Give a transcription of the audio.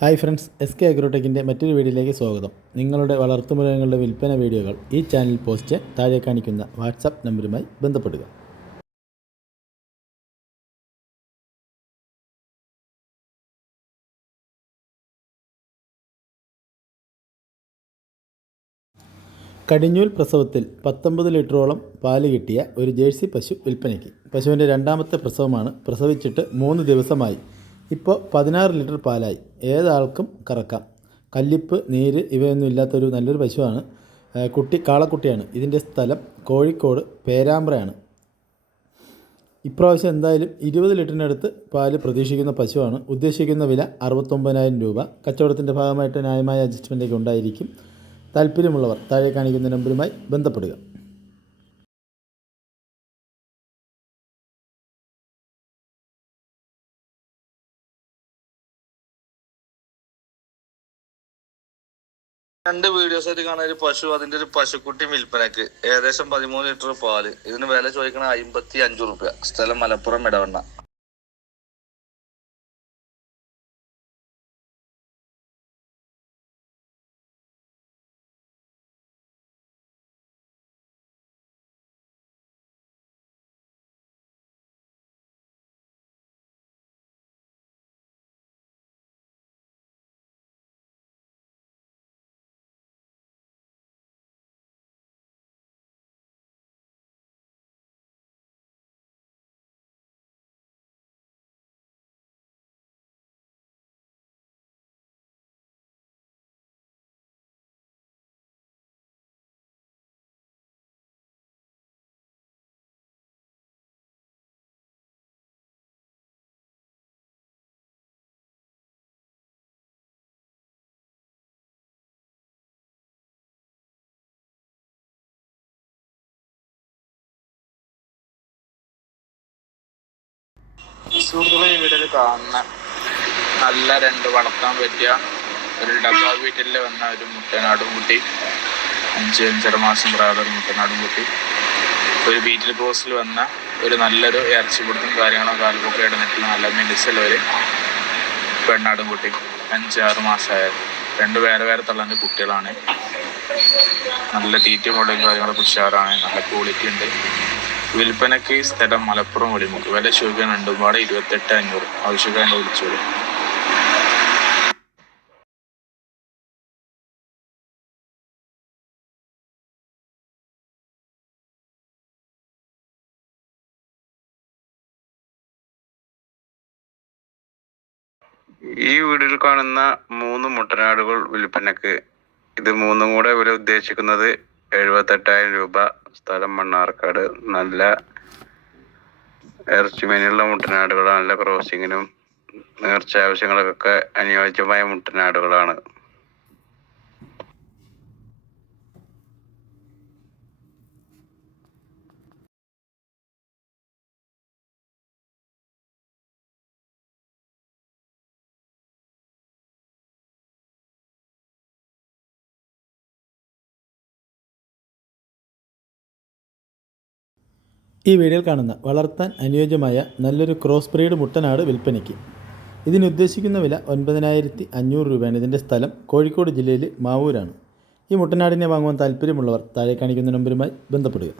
Hi friends, S K അഗ്രോടെക്കിൻ്റെ മറ്റൊരു വീഡിയോയിലേക്ക് സ്വാഗതം. നിങ്ങളുടെ വളർത്തുമൃഗങ്ങളുടെ വിൽപ്പന വീഡിയോകൾ ഈ ചാനൽ പോസ്റ്റ് താഴെ കാണിക്കുന്ന വാട്സാപ്പ് നമ്പറുമായി ബന്ധപ്പെടുക. കടിഞ്ഞൂൽ പ്രസവത്തിൽ 19 ലിറ്ററോളം പാല് കിട്ടിയ ഒരു ജേഴ്സി പശു വിൽപ്പനയ്ക്ക്. പശുവിൻ്റെ രണ്ടാമത്തെ പ്രസവമാണ്. പ്രസവിച്ചിട്ട് 3 ദിവസമായി. ഇപ്പോൾ 16 ലിറ്റർ പാലായി. ഏതാൾക്കും കറക്കാം. കല്ലിപ്പ്, നീര് ഇവയൊന്നും ഇല്ലാത്തൊരു നല്ലൊരു പശുവാണ്. കാളക്കുട്ടിയാണ്. ഇതിൻ്റെ സ്ഥലം കോഴിക്കോട് പേരാമ്പ്രയാണ്. ഇപ്രാവശ്യം എന്തായാലും 20 ലിറ്ററിനടുത്ത് പാല് പ്രതീക്ഷിക്കുന്ന പശുവാണ്. ഉദ്ദേശിക്കുന്ന വില 69,000 രൂപ. കച്ചവടത്തിൻ്റെ ഭാഗമായിട്ട് ന്യായമായ അഡ്ജസ്റ്റ്മെൻറ്റൊക്കെ ഉണ്ടായിരിക്കും. താല്പര്യമുള്ളവർ താഴെ കാണിക്കുന്ന നമ്പറുമായി ബന്ധപ്പെടുക. രണ്ട് വീഡിയോസ് ആയിട്ട് കാണാൻ ഒരു പശു, അതിന്റെ ഒരു പശുക്കുട്ടി വിൽപ്പനക്ക്. ഏകദേശം 13 ലിറ്റർ പാല്. ഇതിന് വില ചോദിക്കണ 55 രൂപ. സ്ഥലം മലപ്പുറം ഇടവണ്ണ. സുഹൃത്തുക്കളെ, ഈ വീട്ടിൽ കാണുന്ന നല്ല രണ്ട് വളർത്താൻ പറ്റിയ ഒരു ഡബ്ബ വീട്ടിൽ വന്ന ഒരു മുട്ടനാടും കുട്ടി, 5-5.5 മാസം പ്രായമുള്ള ഒരു മുട്ടനാടും കുട്ടി, ഒരു ബീറ്റിൽ ക്രോസിൽ വന്ന ഒരു നല്ലൊരു ഇറച്ചിപ്പിടുത്തും കാര്യങ്ങളും കാൽപ്പൊക്കെ ഇടന്നിട്ടുള്ള നല്ല മെഡിസിൽ ഒരു പെണ്ണാടും കുട്ടി, 5-6 മാസമായത്. രണ്ട് വേറെ തള്ളൻ്റെ കുട്ടികളാണ്. നല്ല തീറ്റ മുടയും കാര്യങ്ങളൊക്കെ ഉഷാറാണ്. നല്ല ക്വാളിറ്റി ഉണ്ട്. വിൽപ്പനയ്ക്ക് സ്ഥലം മലപ്പുറം വെളിമുക്ക്. വില ചോദിക്കാൻ രണ്ടുപാട് 28,500. ആവശ്യക്കാരനെ വിളിച്ചോളൂ. ഈ വീഡിയോയിൽ കാണുന്ന 3 മുട്ടനാടുകൾ വിൽപ്പനക്ക്. ഇത് 3 കൂടെ വില ഉദ്ദേശിക്കുന്നത് 78,000 രൂപ. സ്ഥലം മണ്ണാർക്കാട്. നല്ല ഇറച്ചിമീനുള്ള മുട്ടനാടുകളാണ്. നല്ല ക്രോസിങ്ങിനും നേർച്ച ആവശ്യങ്ങൾക്കൊക്കെ അനുയോജ്യമായ മുട്ടനാടുകളാണ്. ഈ വീഡിയോയിൽ കാണുന്ന വളർത്താൻ അനുയോജ്യമായ നല്ലൊരു ക്രോസ് ബ്രീഡ് മുട്ടനാട് വിൽപ്പനയ്ക്ക്. ഇതിനുദ്ദേശിക്കുന്ന വില 9,500 രൂപയാണ്. ഇതിൻ്റെ സ്ഥലം കോഴിക്കോട് ജില്ലയിൽ മാവൂരാണ്. ഈ മുട്ടനാടിനെ വാങ്ങുവാൻ താല്പര്യമുള്ളവർ താഴെ കാണിക്കുന്ന നമ്പറുമായി ബന്ധപ്പെടുക.